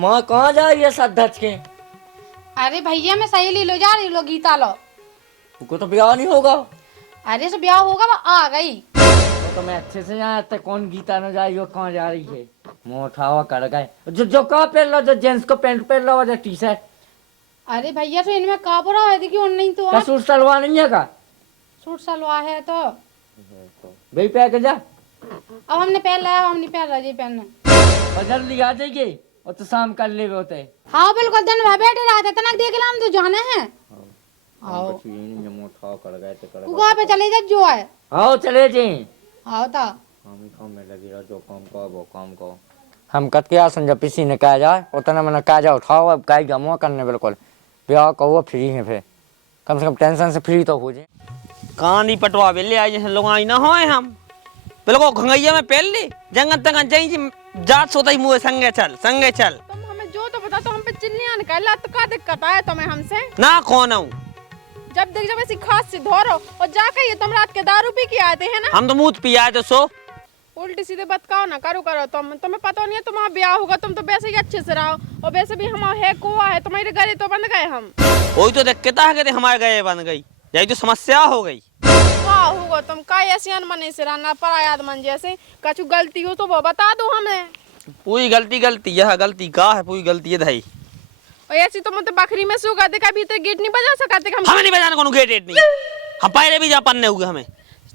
माँ कहाँ जा रही है सद्धच के? अरे भैया मैं सहेली लो जा रही लो गीता लो। उनको तो ब्याह नहीं होगा। अरे तो ब्याह होगा वो आ गई। तो मैं अच्छे से जानता कौन गीता न जा रही हो कहाँ जा रही है। मुँह उठावा कर गए जो जो कहाँ पहन लो, जो जेंट्स को पैंट पहन लो जो टी शर्ट। अरे भैया तो इनमें कापड़ा है देखिए और नहीं तो क्या सूट सलवार नहीं है का? सूट सलवार है तो भाई पहन के जा। अब हमने पहन लिया, हम नहीं पहन रहे जी पहनना। और जल्दी आ जाइए और तो शाम कर ले होते। हाँ बिल्कुल दिन भर बैठे रहते तनक देख ला हम तो जाना है। आओ मुँह उठावा कर गए तो कर तू कहाँ पे चले जा जो है। आओ चले जी। आओ ता हम काम में लगी रहो, जो काम कहो वो काम कहो। हम कत क्या समझा किसी ने कहा जाए उतना मैंने कहा जाए उठाओ अब गाय गमो करने बिल्कुल ब्याह कहो फ्री है फिर कम से कम टेंशन से फ्री तो हो जाए। कहाँ नहीं पटवा बेले आई जैसे लोग आई ना होए हम बिल्कुल घंगैया में पहन ली जंगल तंगन जाई जात सोता ही मुँह संगे चल तुम हमें जो तो बता तो हम पे चिल्लियां निकाल तो क्या दिक्कत है तुम्हें हमसे? ना कौन हूँ जब देख जब ऐसी खास से धोरो और जाके ये तुम रात के दारू पी के आते हैं ना। हम तो मुँह पिया है तो सो उल्टी सीधे बात कहो ना करो तुम्हें पता नहीं है तुम्हारा ब्याह होगा तुम तो वैसे ही अच्छे से रहो और वैसे भी हम है कुआ है तुम्हारे गले तो बंद गए हम। वही तो दिक्कत है कि हमारे गए बन गई यही तो समस्या हो गई। क्या होगा तुम का ऐसे अनमने से रहना परायाद मन जैसे कछु गलती हो तो वो बता दो हमें। पूरी गलती यह गलती का है पूरी गलती है भाई। और ऐसी तो मतलब बकरी में सो गए का भीतर गेट नहीं बजा सकते हम। हमें नहीं बजाना कोनो गेट नहीं हम पहले भी जा पन्ने हुए हमें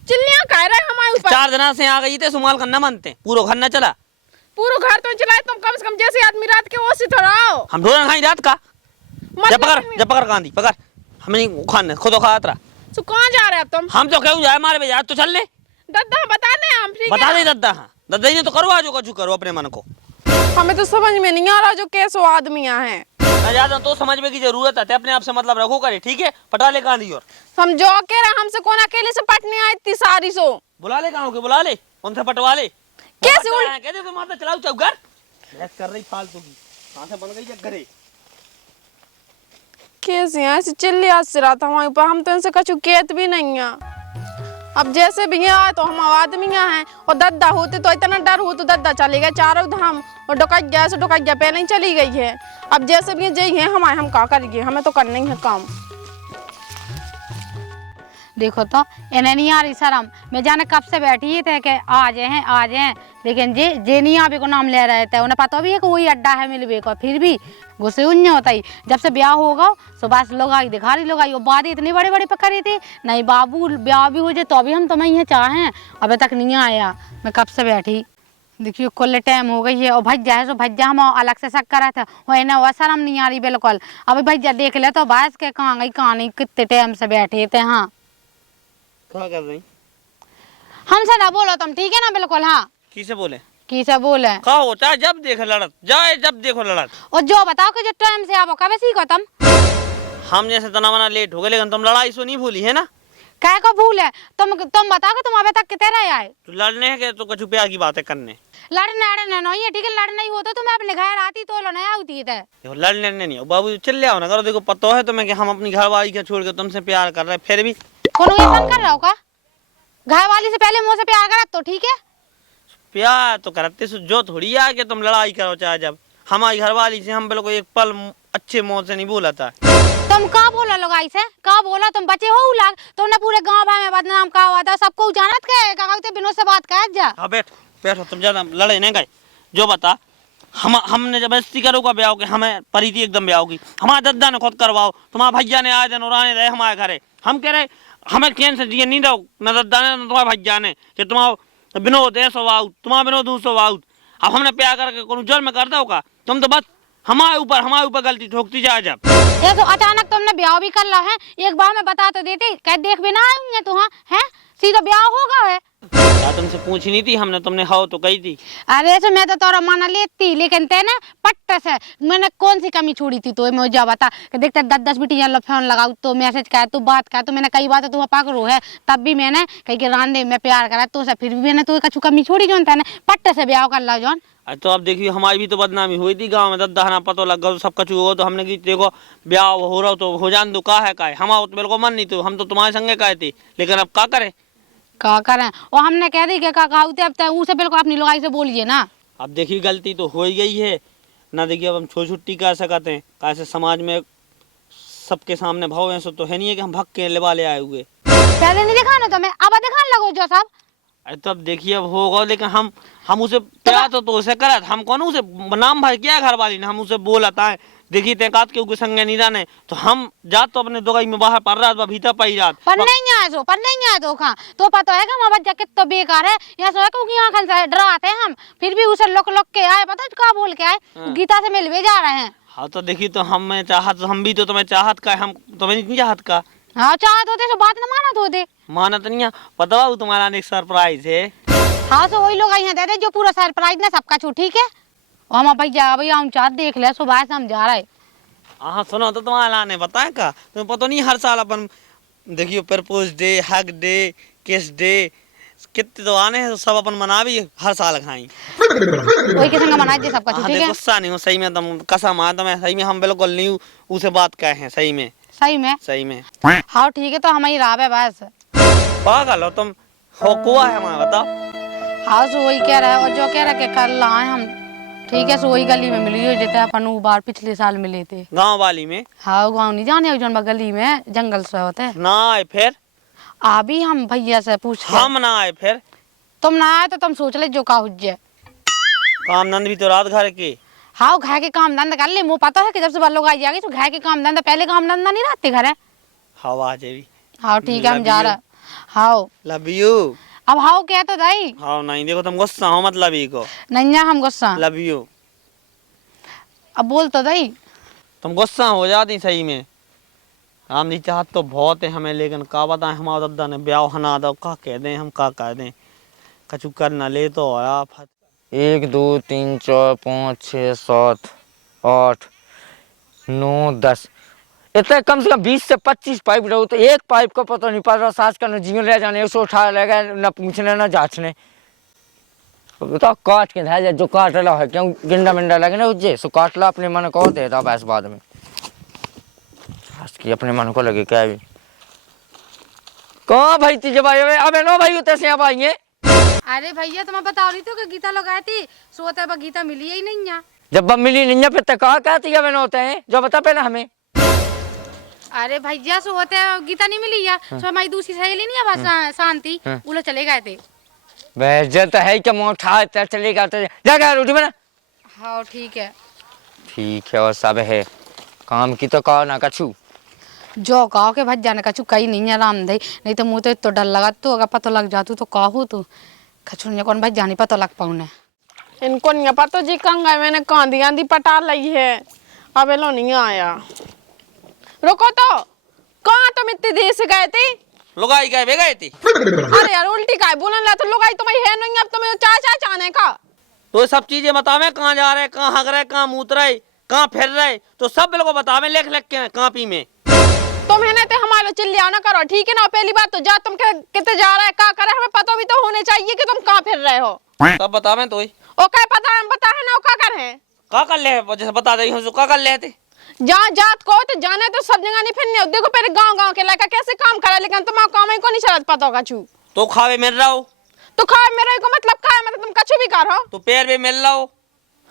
चिल्लियां कह रहे हमारे ऊपर। 4 दिन से आ गई थे सुमाल करना मानते पूरा घर न चला पूरा घर तो चलाए तुम कम से कम जैसे आदमी रात के ओसी थोड़ा आओ। हम ढोरन खाई रात का जब पकड़ कांदी पकड़ हमें नहीं खाने खुद खात रहा। तो कहाँ जा रहे अब तुम? हम तो क्यों जाए हमारे भैया तो चल ले दद्दा बता दे हम फ्री बता दे दद्दा। हाँ दद्दा ही ने तो करो आज कुछ करो अपने मन को। हमें तो समझ में नहीं आ रहा जो कैसो आदमियां हैं। मैं ज्यादा तो समझने की जरूरत है अपने आप से मतलब रखो करे ठीक है पटा ले कांदी और हम जो कह रहे हमसे कौन अकेले से पटने आई इतनी सारी सो बुला ले कहाँ के बुला ले उनसे पटवा ले कैसे कहते तुम माता चलाओ चौगर बहस कर रही फालतू की कहाँ से बन गई है घरे कैसे ऐसे चिल्ली आज से रहा था हमारे ऊपर हम तो इनसे कछु कहत भी नहीं है। अब जैसे भी आए तो हम आदमियां हैं और दद्दा होते तो इतना डर हो तो दद्दा चले गए चारों धाम और डकैया से डकैया पहले ही चली गई है। अब जैसे भी जई है हमारे हम क्या करेंगे हमें तो करना ही है काम। देखो तो इन्हें नहीं आ रही शर्म। मैं जाने कब से बैठी थे कि आ जाए लेकिन जे नहीं आवे को नाम ले रहे थे उन्हें पता भी है कि वही अड्डा है मिलवे को फिर भी गुस्से उन्हें होता ही। जब से ब्याह होगा सुबह से लोग आई दिखा रही लोग आई वो बात इतनी बड़ी बड़ी पकड़ी थी नहीं बाबू ब्याह भी हो जाए तो अभी हम तुम्हें यहाँ चाहें अभी तक नहीं आया। मैं कब से बैठी देखिए कुल टाइम हो गई है और भज्जा है तो भज्जा हम अलग से शक करा था वही ना वो शर्म नहीं आ रही बिल्कुल। अभी भज्जा देख ले तो बास के कहाँ गई कहाँ नहीं कितने टाइम से बैठे थे। हाँ क्या कर रही हमसे ना बोलो तुम ठीक है ना बिल्कुल। हाँ किसे बोले किसे बोले क्या होता है जब देख लड़त जाए जब देखो लड़त और जो बताओ कि जो टाइम से आप कब सीखो तुम। हम जैसे तना मना लेट हो गए लेकिन तुम लड़ाई सो नहीं भूली है ना क्या को भूल है तुम बताओ कि तुम अभी तक कितने रहे आए। तो लड़ने है तो कछु प्यार की बातें करने लड़ने अड़ने नहीं है ठीक है लड़ना ही होता तुम्हें अपने घर आती तो लो नहीं होती है। देखो लड़ने नहीं हो बाबू चल ले आओ ना करो देखो पता है तुम्हें कि हम अपनी घरवाली के छोड़ के तुमसे प्यार कर रहे फिर भी कौन ऐसा कर रहा हो का घर वाली से पहले मुँह से प्यार करा तो ठीक है। प्यार तो करते जो थोड़ी है कि तुम लड़ाई करो चाहे जब हमारी घरवाली से हम बिल्कुल एक पल अच्छे मौत से नहीं बोला था। तुम कहाँ बोला लोग आई से कहाँ बोला तुम बचे हो लाग तुमने पूरे गांव भाई में बदनाम कहा हुआ था सबको जानत के विनोद से बात कर जा। हाँ बैठो तुम ज्यादा लड़े नहीं गए जो बता हमने जबरदस्ती करोगा ब्याह के हमें परी थी एकदम ब्याह की हमारे दद्दा ने खुद करवाओ तुम्हारे भैया ने आए दिन और आने रहे हमारे घरे हम कह रहे हमें कैन से दिए नहीं दो न दद्दा ने न तुम्हारे भैया ने कि तुम्हारा विनोद है सो आउट तुम्हारा विनोद हूँ सो आउट। अब हमने प्यार करके कौन जुर्म कर दो का तुम तो बस हमारे ऊपर गलती ठोकती जा जब ये तो अचानक तुमने ब्याह भी कर ला है एक बार में बता तो देती कह देख भी ना आऊंगे तो हाँ है सीधा ब्याह होगा है। तुमसे पूछी नहीं थी हमने तुमने हाँ तो कही थी। अरे तो मैं तो तोरा माना लेती लेकिन ते ना पट्ट से मैंने कौन सी कमी छोड़ी थी तो मुझे बता कि देखते 10-10 बिटी यहाँ फोन लगाऊ तो मैसेज का तो बात का तो मैंने कई बात तू पकड़ो है तब भी मैंने कही कि रांधे में प्यार करा तो फिर भी मैंने तो कछु कमी छोड़ी जो था पट्ट से ब्याह कर ला जौन। तो अब देखिए हमारी भी तो बदनामी हुई थी गांव में दद्दा ना पता लग गया सब कछु हो तो हमने की देखो ब्याह हो रहा तो हो जान दो का है हमारा तो बिल्कुल मन नहीं तो हम तो तुम्हारे संगे कहे थे लेकिन अब क्या करें क्या करें और हमने कह दी कि अब उसे बिल्कुल अपनी लुगाई से बोलिए ना। अब देखिए गलती तो हो ही गई है ना देखिए अब हम छुट्टी कर सकते हैं कैसे समाज में सबके सामने भाव ऐसा तो है नहीं है कि हम भग के लेवा ले आए हुए। पहले नहीं दिखाना तो मैं अब दिखाने लगो जो साहब। अरे तो अब देखिए अब होगा, लेकिन हम उसे प्यार तो उसे करा था, हम कौन उसे नाम भर किया घर वाली ने, हम उसे बोला था देखिए तेकात के संग नहीं रहने तो हम जात तो अपने दुकाई में बाहर पड़ रहा भीतर पड़ी जात पर नहीं आए तो कहाँ तो पता है कि हमारा जैकेट तो बेकार है या सो है क्योंकि आंखन से डराते हैं हम, फिर भी उसे लोक के आए, पता है क्या बोल के आए, गीता से मिलवे जा रहे हैं। हाँ तो देखिए तो हम चाहत, हम भी तो तुम्हें चाहत का, हम तुम्हें नहीं चाहत का। हाँ चाहत होते तो बात न मानत होते, मानत नहीं है। पता है तुम्हारा एक सरप्राइज है। हाँ तो वही लोग यहाँ दे दे जो पूरा सरप्राइज ना सबका छू, ठीक है। हम भैया भैया हम चाहत देख ले सुबह से हम जा रहे। हाँ सुनो तो तुम्हारा ने बताया का, तुम्हें पता नहीं हर साल अपन देखियो प्रपोज डे, हक डे, किस डे कितने तो आने हैं तो सब अपन मना भी हर साल खाई वही के संग मना दे सबका छू, ठीक है। गुस्सा नहीं हो सही में, तुम कसम आ तुम्हें सही में हम बिल्कुल नहीं उसे बात कहे हैं सही में सही में। हाँ ठीक है तो हम ही राब है बस। पागल हो तुम, हो कुआ है हमारा बताओ। हाँ सो वही कह रहा है और जो कह रहा है कि कल आए हम, ठीक है। सो वही गली में मिली हो जैसे अपन बार पिछले साल मिले थे गांव वाली में। हाँ गाँव नहीं जाने जो गली में जंगल से होते ना आए फिर अभी हम भैया से पूछ हम ना आए फिर तुम ना आए तो तुम सोच ले जो का हुज्जे काम नंद भी तो रात घर के। हाँ घर के काम धंधा कर ले, मुँह पता है कि जब से लोग आ जाएंगे तो घर के काम धंधा, पहले काम धंधा नहीं रहते घर है। हवा जेवी। हाँ ठीक है हम जा रहे। हाँ लव यू। अब हाँ कह तो दाई। हाँ नहीं देखो तुम गुस्सा हो मतलब ही को नहीं हम गुस्सा। लव यू अब बोल तो दाई। तुम गुस्सा हो जाती सही में। हम नहीं चाहत तो बहुत है हमें, लेकिन का बताएं हमारा दादा ने ब्याह हना दो का कह दें, हम का कह दें कछु कर न ले तो आप 1 2 3 4 5 6 7 8 9 10 इतने कम से कम 20 से 25 पाइप रहो तो एक पाइप का पता नहीं पड़ रहा, सास का न जीवन ले जाने उसको उठा लेगा न पूछने न जांचने। बताओ काट के धाय जो काट ला है क्यों गिंडा मिंडा लगे ना उज्जे सो काट ला अपने मन को देता बस बाद में की अपने मन को लगे क्या भी कहाँ भाई तीजे भाई अबे नो भाई उतने से अब आइए। अरे भैया तुम्हें बता रही थी कि गीता लोग आई थी सोते अब गीता मिली ही नहीं है। जब अब मिली नहीं है फिर तो कहा कहती है वे होते हैं जो बता पहले हमें। अरे भैया सो होते गीता नहीं मिली है सो हमारी दूसरी सहेली नहीं है बस शांति उलो चले गए थे। बेइज्जत है क्या मुँह उठा चलेगा तो जाकर रोटी बना। हाँ ठीक है और सब है काम की तो कहो ना कछू जो कहो के भज जाने कछु कहीं नहीं है राम दई, नहीं तो मुँह तो डर लगा तू अगर पता लग जातू तो कहू तू कछु नहीं कौन भज जानी पता लग पाऊने इनको नहीं पता जी कहाँ गए, मैंने कांदी आंधी पटा ली है अब लो नहीं आया। रुको तो कहाँ तुम इतनी देर से गए थे? लुगाई गए वे गए थे। अरे यार उल्टी काय बोलने लगा तो लुगाई तुम्हें है नहीं, अब तुम्हें चाय चाय चाहने का तो सब चीजें बतावे कहाँ जा रहे, कहाँ हग रहे, कहाँ मूत रहे, कहाँ फिर रहे, तो सब लोग बतावे लिख लिख के कापी में। तुम है ना ते हमारे चिल्लिया ना करो ठीक है ना। पहली बात तो जा तुम कितने जा रहा है क्या करे हमें पता भी तो होने चाहिए कि तुम कहाँ फिर रहे हो। सब बतावे तो ओ क्या पता हम बता है ना क्या कर है का कर ले जैसे बता दे हम का कर ले थे जहाँ जात को तो जाने तो सब जगह नहीं फिरने। देखो पहले गांव के लड़का कैसे काम करा, लेकिन तुम्हारा काम को नहीं चलत पता होगा छू तो खावे मिल रहा हो तो खा मेरे को मतलब क्या है, मतलब तुम कछु भी करो तो पैर भी मिल रहा हो।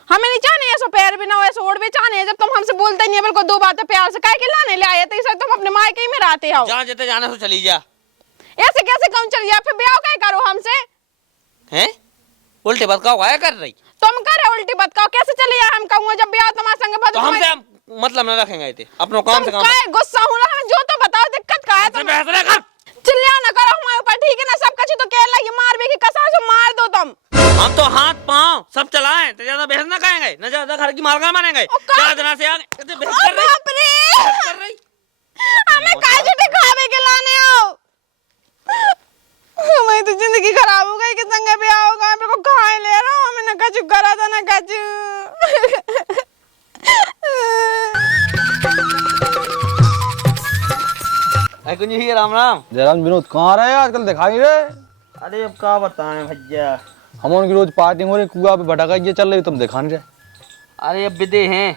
हमें नहीं चाहने ऐसा पैर भी ना हो ऐसा ओढ़ भी चाहने। जब तुम हमसे बोलते नहीं है बिल्कुल दो बातें प्यार से काय के लाने ले आए थे तुम अपने मायके ही में रहते हो। जहाँ जते जाना तो चली जा। ऐसे कैसे कौन चल गया फिर ब्याह क्या करो हमसे हैं उल्टे बात का वाया कर रही तुम करे उल्टी बात कहो कैसे चले जाए हम कहूंगा जब ब्याह तुम्हारे संग बात तो हमसे मतलब न रखेंगे थे अपनो काम से काम काय गुस्सा हो रहा है जो तो बताओ दिक्कत का है तुम चिल्ला ना करो हमारे ऊपर ठीक है ना। सब कुछ तो कह लगी मार भी की कसम से मार दो तुम। हम तो हाथ पांव सब चलाएं तो ज्यादा बहस ना करेंगे न ज्यादा घर की मारगा मारेंगे। चार दिन से आगे तो बहस कर रही हमें काय झूठे खावे के लाने आओ। हमारी तो जिंदगी खराब हो गई कि संग ब्याह होगा मेरे को खाए ले रहा हूं। मैंने कछु करा था ना कछु कुछ ही राम राम। जयराम विनोद कहाँ रहे आजकल दिखाई रहे। अरे अब क्या बताएं भैया हम उनकी रोज पार्टी हो रही कुआ पे भटका ये चल रही तुम दिखा नहीं रहे। अरे अब विदे हैं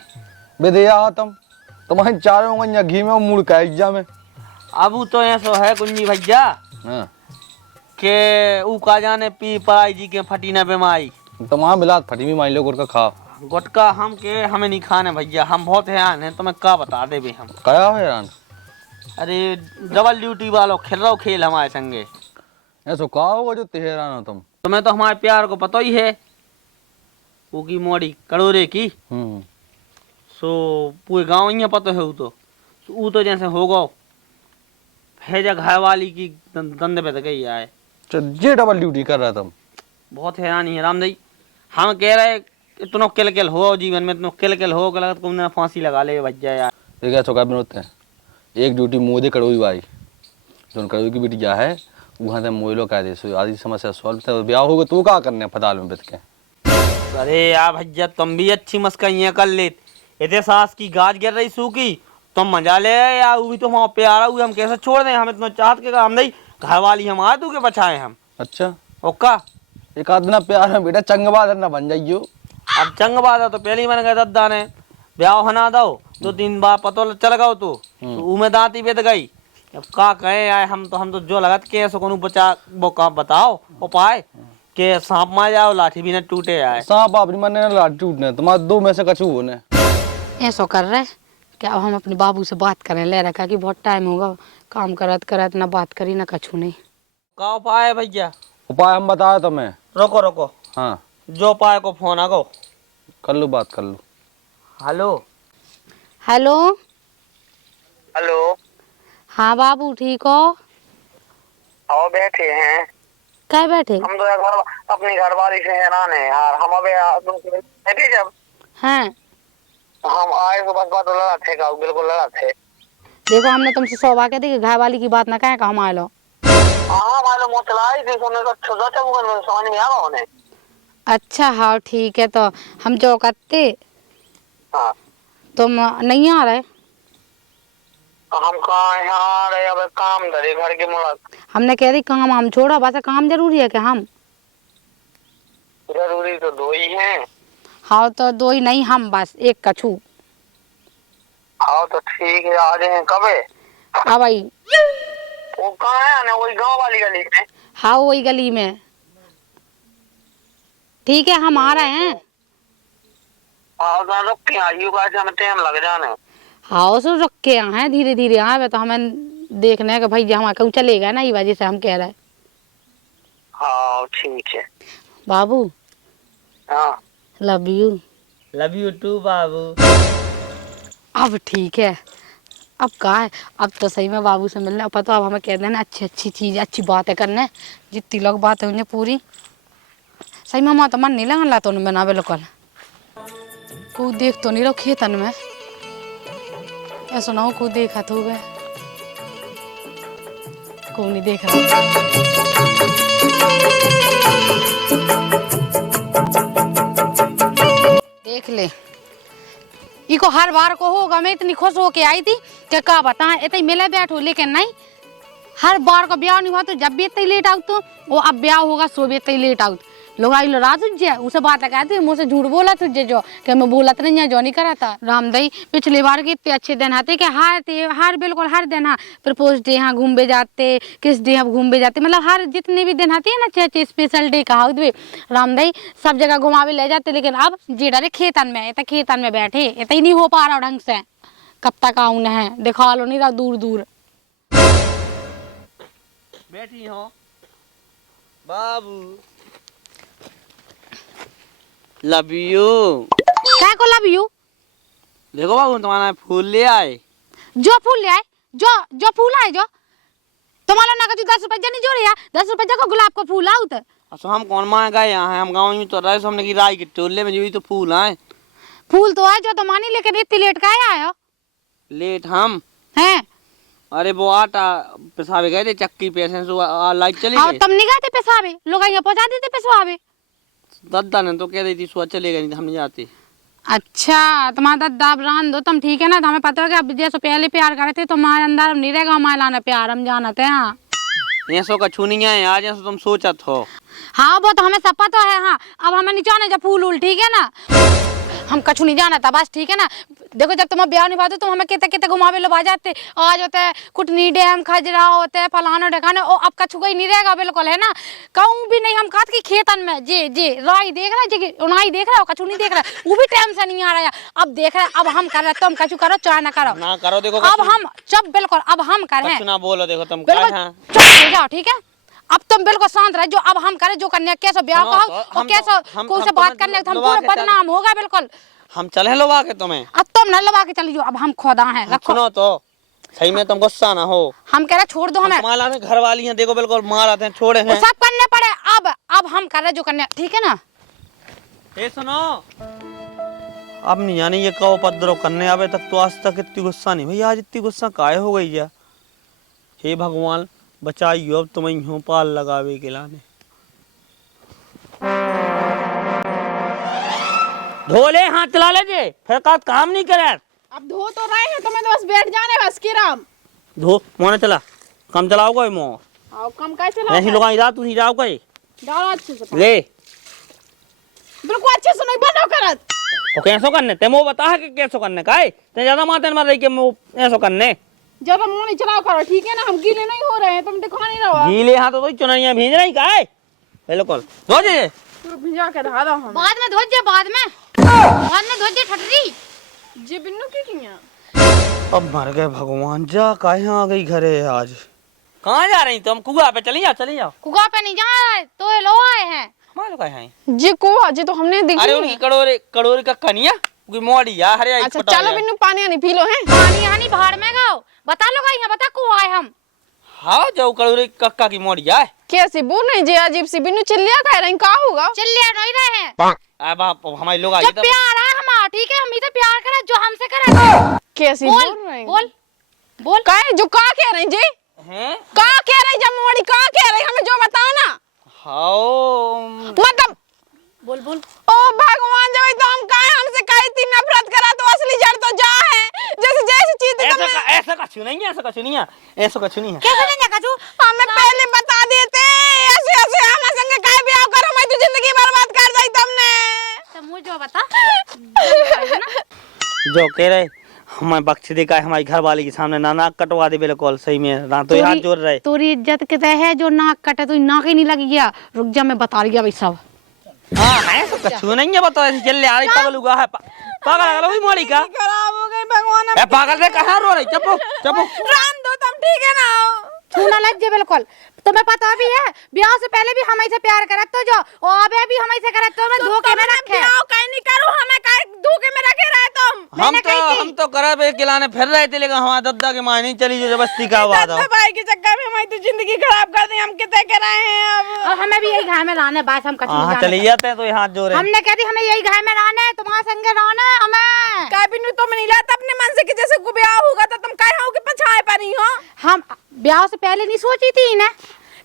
बेदिया तुम्हारे चारों गंजा घी में मुड़ का इज्जा में अब तो ऐसा है कुंजी भैया के ऊ का जाने पी पराई जी के फटी ना बेमाई तुम्हारा बिलात फटी भी माई लोग का खाओ। गुटका हम के हमें नहीं खाने भैया, हम बहुत हैरान हैं, तुम्हें क्या बता दे बे हम। कया है यार? अरे डबल ड्यूटी वालों खेल रहा हो खेल हमारे संगे। ऐसा क्या होगा जो तेहरान हो तुम? तुम्हें तो हमारे प्यार को पता ही है, वो की मोड़ी कड़ोरे की। सो पूरे गांव ही पता है वो तो जैसे हो गो भेजा घर वाली की दंद पे गई आए। ये डबल ड्यूटी कर रहा तुम? बहुत हैरानी है राम जी, हम कह रहे इतना किल हो जीवन में, इतना किल हो कि लगता तुमने फांसी लगा ले बच जाए यार। देखा चौका बनोते हैं एक ड्यूटी मोदे कड़ोई भाई, जो कड़ोई की बेटी जा है वहाँ से मोइलो कह दे सो आधी समस्या सॉल्व तो ब्याह होगा तो क्या करने अस्पताल में बैठ के। अरे यार भैया तुम भी अच्छी मस्करियाँ कर ले, इतने सास की गाज गिर रही सूखी तुम मजा ले यार, वो भी तो वहाँ प्यारा हुई हम कैसे छोड़ दें, हम इतना चाहत के काम नहीं, घर वाली हम आए तू के बचाए हम। अच्छा ओका एक आध दिन प्यार में बेटा चंगबाज ना बन जाइयो। अब चंगबाज तो पहले ही बन गए दद्दा ने, ब्याह होना दो 2-3 बार पतो चल गओ तो में दांती बेद गई। अब का कहे आए हम तो जो लगत के ऐसा कोनो बचा वो का बताओ उपाय के सांप मार जाओ लाठी भी न टूटे आए। सांप अपनी मन ने लाठी टूटने तुम्हारे दो में से कछु होने। ऐसा कर रहे क्या अब हम अपने बाबू से बात करें, ले रखा कि बहुत टाइम होगा काम करत करत, ना बात करी ना कछु नहीं। का उपाय है भैया? उपाय हम बताए तुम्हें। रोको हाँ जो उपाय को फोन आगो कर लो, बात कर लो। Hello hello hello. हाँ बाबू ठीक हो? और बैठे हैं। क्या बैठे? हम तो यार अपनी घरवाली से हैरान है यार। हम अबे बैठे जब हैं हम आए तो बस बात लड़ा थे का, बिल्कुल लड़ा थे। देखो हमने तुमसे 100 बार कह दी कि घर वाली की बात ना कहे, हम आ लो। हाँ मालूम वो चलाई थी, सुनने का छोटा चबुआ समझ में आ रहा उन्हें। अच्छा हाँ ठीक है, तो हम जो करते हाँ तुम नहीं आ रहे? हम कहाँ यहाँ आ रहे, अब काम धरे घर के मुलाकात। हमने कह दी काम हम छोड़ो, बस काम जरूरी है कि हम जरूरी तो 2 ही हैं। हाँ तो 2 ही नहीं, हम बस एक कछू। हाँ तो ठीक है आ जाए। कब है? हाँ भाई वो कहाँ है ना, वही गांव वाली गली में। हाँ वही गली में। ठीक है हम आ रहे हैं। हाँ तो रुक के आइयो, हमें टाइम लग जाना। हाँ उसको रुक के आए धीरे धीरे आए, तो हमें देखना है कि भाई हमारा कहूँ चलेगा ना, ये वजह से हम कह रहे हैं। हाँ ठीक है बाबू हाँ लव यू टू बाबू। अब ठीक है, अब कहा है, अब तो सही में बाबू से मिलने पता, अब हमें कह देना अच्छी अच्छी चीज़ अच्छी बातें करने, जितनी लोग बात है उन्हें पूरी सही में। माँ तो मन नहीं लगन तो बना बिल्कुल को देख तो नहीं रहो खेतन में, ऐसा ना हो को देखा तो वह को नहीं देख रहा। देख ले इको हर बार को होगा, मैं इतनी खुश होके आई थी कि क्या बता इतनी मिले बैठो, लेकिन नहीं हर बार को ब्याह नहीं हुआ तो जब भी इतनी लेट आउट तो वो अब ब्याह होगा सो भी इतनी लेट आउट। लोग आई लो रात उज्जै उसे बात कहते मुझसे झूठ बोला तुझे जो कि मैं बोला तो नहीं जो नहीं करा था। रामदई पिछली बार के इतने अच्छे दिन आते कि हर बिल्कुल हर दिन हाँ प्रपोज डे हाँ घूमने जाते, किस डे हम घूमने जाते, मतलब हर जितने भी दिन आते हैं ना अच्छे अच्छे स्पेशल डे कहा रामदई सब जगह घुमावे ले जाते। लेकिन अब जेडा रे खेतन में इतना खेतन में बैठे इतना ही नहीं हो पा रहा ढंग से, कब तक आऊँ है दिखा लो नहीं रहा दूर दूर बैठी हो बाबू। Love you. क्या को लव यू? देखो बाबू तुम्हारा फूल ले आए। जो फूल ले आए जो फूल आए जो तुम्हारा ना 10 रुपए नहीं जोड़े यार, 10 रुपए को गुलाब का फूल आउत। अच्छा हम कौन माँ गए यहाँ हैं, हम गाँव में तो रहे, हमने की राय के टोले में जो तो फूल आए। फूल तो आए जो तो मानी, लेकिन इतनी लेट का आयो? लेट हम हैं? अरे वो आटा पिसावे गए थे चक्की पे से लाइट चली हाँ गई। तुम नहीं गए थे पिसावे, लोग यहाँ पहुँचा देते पिसवावे। दद्दा ने तो कह रही थी सुबह चले गए, नहीं हम नहीं जाते। अच्छा तुम्हारा दद्दा अब रान दो तुम, ठीक है ना, तो हमें पता है कि अब जैसे पहले प्यार करे थे तो हमारे अंदर नहीं रहेगा हमारे लाना प्यार, हम जानते हैं। ऐसो का छूनी है आज, ऐसो तुम सोचत हो। हाँ वो तो हमें सब पता है। हाँ अब हमें नहीं जाने जब फूल उल, ठीक है ना। हम कछु नहीं जाना था बस, ठीक है ना। देखो जब तुम ब्याह निभाते तुम हमें कहते कहते घुमावे लो जाते, आज होता है कुटनी डैम खजरा होते है फलाना ढकाना, ओ अब कछु का ही नहीं रहेगा बिल्कुल, है ना। कहूँ भी नहीं हम काट के खेतन में जे राई देख रहा है, उनाई देख रहा हो, कछु नहीं देख रहा, वो भी टाइम से नहीं आ रहा है। अब देख रहे अब हम कर रहे, तुम कछु करो चाहे ना करो ना करो। देखो अब हम चुप बिल्कुल, अब हम कर रहे हैं, ना बोलो। देखो तुम बिल्कुल चुप हो जाओ, ठीक है। अब तुम बिल्कुल शांत रह, जो अब हम करे जो करने कैसे ब्याह का और कैसे कोई से बात करने हम पूरे बदनाम होगा बिल्कुल। हम चले लवा के तुम्हें, अब तुम न लगा के चली जाओ, अब हम खोदा हैं रखो। सुनो तो सही में तुम गुस्सा ना हो, हम कह रहे छोड़ दो हमें, माला में घर वाली हैं, देखो बिल्कुल मार आते हैं, छोड़े हैं सब करने पड़े। अब हम कर रहे जो करने, ठीक है ना। ए सुनो, अब नहीं जानी ये कहो उपद्रव करने आवे तक तो आज तक इतनी गुस्सा नहीं भैया, आज इतनी गुस्सा काहे हो गई है। हे भगवान बचाइयो, अब तुम्हें यूं पाल लगावे के लाने। धोले हाथ चला ले फिर का काम नहीं करे। अब धो तो रहे हैं, तुम्हें तो बस बैठ जाने बस की राम। धो मोने चला, कम चलाओ कोई मो आओ कम का चला ऐसी लोग इधर तू नहीं जाओ कोई डालो अच्छे से, ले बिल्कुल अच्छे से नहीं बनो करत। तो कैसो करने ते मो बता है कि कैसो करने का है, ते ज्यादा माते मर रही के मो ऐसो करने। जब मुंह नहीं चलाओ करो, ठीक है ना। हम गीले नहीं हो रहे हैं, तुम दिखा नहीं रहो। गीले हाथ तो चुनैया भेज रही का है बिल्कुल। धो जे पूरा भिजा के ढा दो हम। बाद में धो जे, बाद में धो जे ठटरी जी बिन्नू की किया। अब मर गए भगवान, जा काहे आ गई घरे आज। कहाँ जा रही तुम? कुआ पे चली जाओ। कुआ पे नहीं जा रहा, तो ये लो आए हैं हमारे लोग हैं जी कुआ जी तो हमने देखी। अरे उनकी कड़ोरे का कनिया कोई मोड़ी यार। हरे अच्छा चलो बिन्नू पानी आनी पी लो है। पानी आनी बाहर में गाओ, बता लो यहाँ बता को आए हम। हाँ जाओ कड़ोरे कक्का की मोड़ी है। कैसी बोल रही जी अजीब सी, बिन्नू चिल्लिया कह रही, का होगा? चिल्लिया नहीं रहे हैं, अब हमारे लोग आए जब प्यार है हमारा, ठीक है। हम ही तो प्यार करे जो हमसे करे। कैसी बोल बोल रही? बोल का जो का कह रही जी? हैं? का कह रही जब मोड़ी का कह रही, हमें जो बताओ ना। हाँ मतलब बोल ओ भगवान, जब तो हम काहे हमसे कही थी नफरत करा, तो असली जड़ तो जा है। जैसी चीज ऐसा कछु नहीं है, ऐसा कछु नहीं है। कैसे नहीं कछु? हमें पहले बता देते, ऐसे हम संग काहे ब्याह करो, मैं तो जिंदगी बर्बाद कर दी तुमने। तो मुझे जो बता जो कह रहे हमें बख्श दे का हमारी घर वाले के सामने नाक कटवा दे बिल्कुल सही में, ना तो हाथ जोड़ रहे। तोरी इज्जत के है जो नाक कटे, तो नाक ही नहीं लग गया। रुक जा मैं बता रही भाई सब। हाँ ऐसा कछु नहीं है, बताओ ऐसे चल आ रही पागल हुआ है, पागल आ गई मोड़ी का। खराब हो गई भगवान। ए पागल रे कहाँ रो रही? चुप रान दो तुम, ठीक है ना। छूना लग जे बिल्कुल। तुम्हें पता भी है ब्याह से पहले भी हम ऐसे प्यार करत तो जो, और अबे भी हम ऐसे करत तो मैं धोखे में रखे। ब्याह काहे नहीं करो, हमें काहे धोखे में रखे रहे तुम? हम तो करब एक खिलाने फिर रहे थे, लेकिन हमारा दद्दा के मां नहीं चली जो जबरदस्ती का आवाज हो। भाई के चक्कर में हमारी तो जिंदगी खराब कर दी, हम कितने के रहे हैं अब। और हमें भी यही घर में रहना है, बस हम कछु नहीं हाँ जानते। चली जाते हैं तो यहाँ जोरे। हमने कह दी हमें यही घर में रहना है, तुम्हारे संगे रहना है हमें। काय बिन्नू तुम नहीं लाता अपने मन से कि जैसे को ब्याह होगा तो तुम काहे हो के पछाए पड़ी हो? हम ब्याह से पहले नहीं सोची थी ना।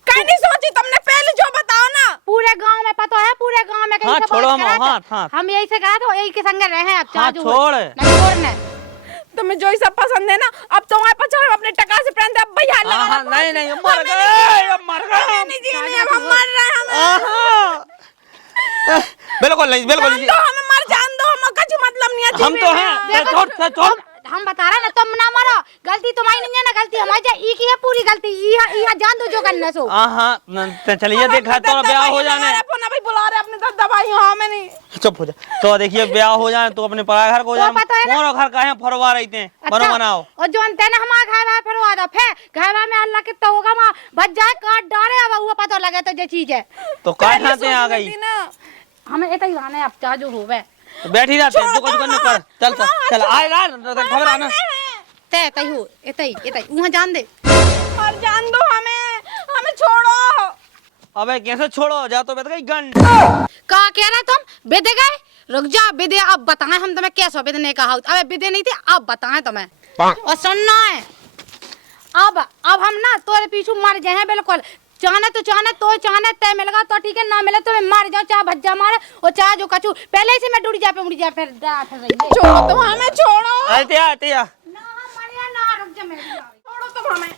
काहे नहीं सोची तुमने? पहले जो बताओ ना। पूरे गांव में पता है, पूरे गांव में कहीं हाँ, से छोड़ो बात हम, करा था। हाँ। हम यही से कहा था, यही के संगे रहे अब। हाँ, चाचू छोड़। नहीं छोड़ने। तुम्हें जो ही सब पसंद है ना, अब तुम्हारे पछाए अपने टका से पहनते, अब भैया लगा। हाँ नहीं मर गए, मर गए नहीं जीने, अब हम मर रहे हैं। बिल्कुल नहीं तो हमें मर जान दो, हम कुछ मतलब नहीं है। हम तो हैं। छोड़ हम बता रहे ना, तुम ना मरो, गलती तुम्हारी नहीं है ना, गलती हमारी ई की है पूरी गलती। यहाँ जान दो जो करना सो। हाँ चलिए देखा तो ब्याह हो जाने। भाई बुला रहे अपने दादा भाई, हाँ मैं नहीं। चुप हो जा। तो देखिए ब्याह हो जाए तो अपने पराया घर को जाए। पता है ना? मोरो घर का है फरवा रही थे, बनो बनाओ। और जो अंते ना हमारा घर फिर आ दो, फिर घर में अल्लाह कितना होगा वहाँ बच जाए, काट डाले, अब वो पता लगे तो ये चीज है। तो काट खाते आ गई। हमें इतना ही रहना है, अब चाह जो होवे बैठी रहते हैं, जो कुछ करने कर। चल आएगा खबर आना। तय हो इतई वहाँ जान दे और जान दो हमें छोड़ो। अबे कैसे छोड़ो, जा तो बैठ गई गंड। का कह रहे तुम? बिदे गए? रुक जा, बिदे अब बताएं हम तुम्हें कैसे बिदने का। अबे बिदे नहीं थे, अब बताएं तुम्हें। और सुनना है, अब हम ना तोरे पीछू मर जाए बिल्कुल। चाहना तो तय मिलेगा तो ठीक है, ना मिले तो मैं मर जाऊं, चाहे भज्जा मारे और चाहे जो कचू पहले से मैं डूड़ जा पे मुड़ जा फिर छोड़ो तुम हमें, छोड़ो। आतिया रुक जा, मेरी छोड़ो तुम हमें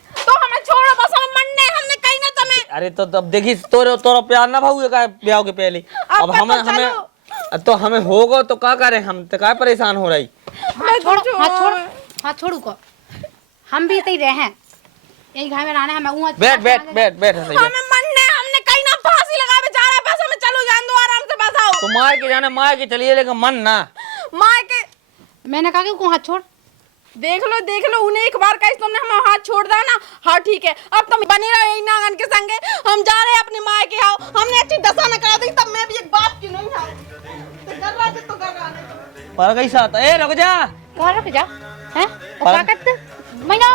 छोड़ो, बस हम मरने, हमने कहीं ना तुम्हें। अरे तो अब देखी तोरा प्यार ना भाऊ का ब्याह के पहले। अब हमें तो हमें होगा तो क्या करें, हम तो क्या परेशान हो रही। हाथ छोड़, हाथ छोड़, हाथ छोड़ू को। हम भी इतने रहे हैं यही घर में रहने हमें वहाँ बैठ बैठ बैठ बैठ सही है। हमें मन ने हमने कहीं ना फांसी लगा बेचारा, बस हमें चलो जान दो, आराम से बस आओ। तो मार के जाने मार के चलिए, लेकिन मन ना। मार के मैंने कहा कि को हाथ छोड़। देख लो उन्हें एक बार कही तुमने हमें हाथ छोड़ दिया ना। हाँ ठीक है, अब तुम बने रहो यही नागन के संगे, हम जा रहे हैं अपनी माँ के आओ। हमने अच्छी दशा न करा दी, तब मैं भी एक बाप की नहीं हूँ। तो कर रहा थे तो कर रहा थे। पर गई साथ, ए रुक जा। कहाँ रुक जा हैं क्या करते मैनो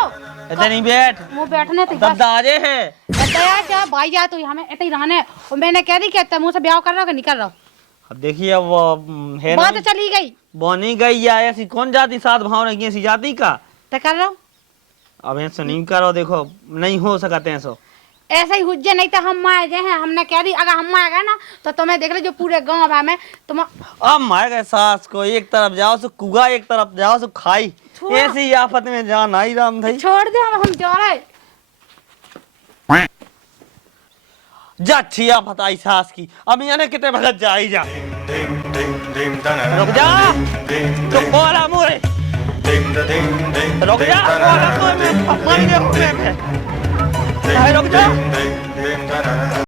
इधर नहीं बैठ, वो बैठने थे बस दद्दा आजे है। दया क्या भाई जा तू हमें इतने ही रहने। और मैंने कह दी कि मुँह से ब्याह कर रहा हो कि नहीं कर रहा हो। अब देखिए वो है बात ना, तो चली गई वो नहीं गई या ऐसी कौन जाति साथ भाव रही, ऐसी जाति का। तो कर रहा हूँ अब ऐसा नहीं करो, देखो नहीं हो सकते ऐसा। ऐसा ही हुज्जे, नहीं तो हम माए गए हैं। हमने कह दी अगर हम माए गए ना तो तुम्हें देख ले जो पूरे गांव है में तुम। अब मार गए सास को, एक तरफ जाओ सो कुआ, एक तरफ जाओ सो खाई, ऐसी आफत में जान आई राम भाई। छोड़ दे हम जा रहे। जा अच्छी आफत आई सास की, अब यहाँ कितने भगत जा ही जा। रुक जा, तो बोला मोरे, रुक जा, बोला मोरे, रुक जा।